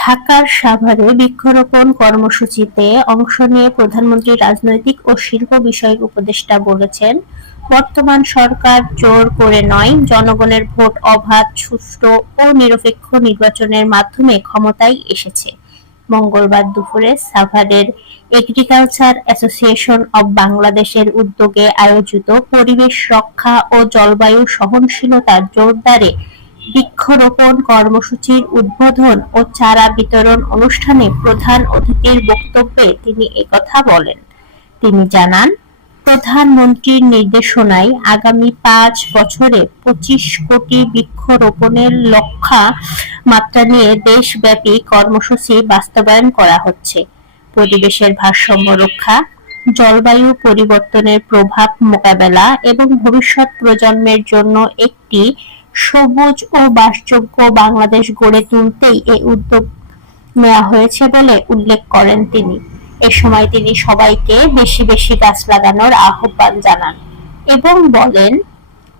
ঢাকার সাভারে বৃক্ষরোপণ কর্মসূচিতে অংশ নিয়ে প্রধানমন্ত্রী রাজনৈতিক ও শিল্প বিষয়ক উপদেষ্টা বলেছেন, বর্তমান সরকার জোর করে নয়, জনগণের ভোট অবাধ, সুষ্ঠু ও নিরপেক্ষ নির্বাচনের মাধ্যমে ক্ষমতায় এসেছে। মঙ্গলবার দুপুরে সাভারের এগ্রিকালচার অ্যাসোসিয়েশন অব বাংলাদেশের উদ্যোগে আয়োজিত পরিবেশ রক্ষা ও জলবায়ু সহনশীলতার জোরদারে বৃক্ষরোপণ কর্মসূচির উদ্বোধন ও চারা বিতরণ অনুষ্ঠানে প্রধান অতিথির বক্তব্যে তিনি একথা বলেন। তিনি জানান, প্রধানমন্ত্রীর নির্দেশনায় আগামী ৫ বছরে ২৫ কোটি বৃক্ষরোপণের লক্ষ্যমাত্রা নিয়ে দেশব্যাপী কর্মসূচি বাস্তবায়ন করা হচ্ছে। পরিবেশের ভারসাম্য রক্ষা, জলবায়ু পরিবর্তনের প্রভাব মোকাবেলা এবং ভবিষ্যৎ প্রজন্মের জন্য একটি সবুজ ও বাসযোগ্য বাংলাদেশ গড়ে তুলতেই এই উদ্যোগ নেওয়া হয়েছে বলে উল্লেখ করেন তিনি। এ সময় তিনি সবাইকে বেশি বেশি গাছ লাগানোর আহ্বান জানান এবং বলেন,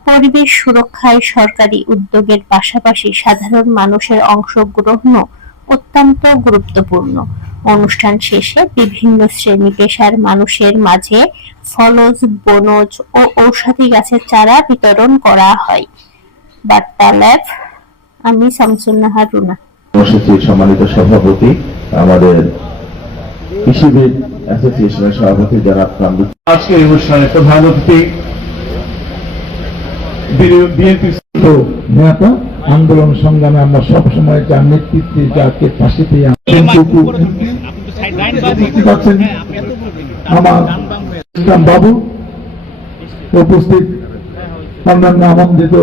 পরিবেশ সুরক্ষায় সরকারি উদ্যোগের পাশাপাশি সাধারণ মানুষের অংশগ্রহণও অত্যন্ত গুরুত্বপূর্ণ। অনুষ্ঠান শেষে বিভিন্ন শ্রেণী পেশার মানুষের মাঝে ফলজ, বনজ ও ঔষধি গাছের চারা বিতরণ করা হয়। বার্তালাপ, আমি শামসুন্নাহার রুনা। কর্মসূচির সম্মানিত সভাপতি, আমাদের কৃষিবিদ অ্যাসোসিয়েশনের সভাপতি যারা আজকে এই অনুষ্ঠানে প্রধান অতিথি বিএনপি নেতা আন্দোলন সংগ্রামে আমরা সবসময় যার নেতৃত্বে যাকে পাশে পেয়ে আমার ইসলাম বাবু উপস্থিত অন্যান্য আমন্ত্রিত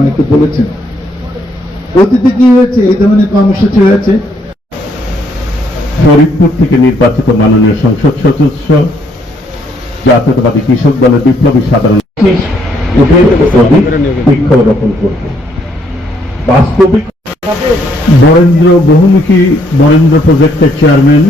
অনেকে বলেছেন অতীতে কি হয়েছে, এই ধরনের কর্মসূচি হয়েছে। ফরিদপুর থেকে নির্বাচিত মাননীয় সংসদ সদস্য জাতীয়তাবাদী কৃষক দলের বিপ্লবী সাধারণ বৃক্ষরোপণ করবে। বাস্তবিক বরেন্দ্র বহুমুখী বরেন্দ্র প্রজেক্টের চেয়ারম্যান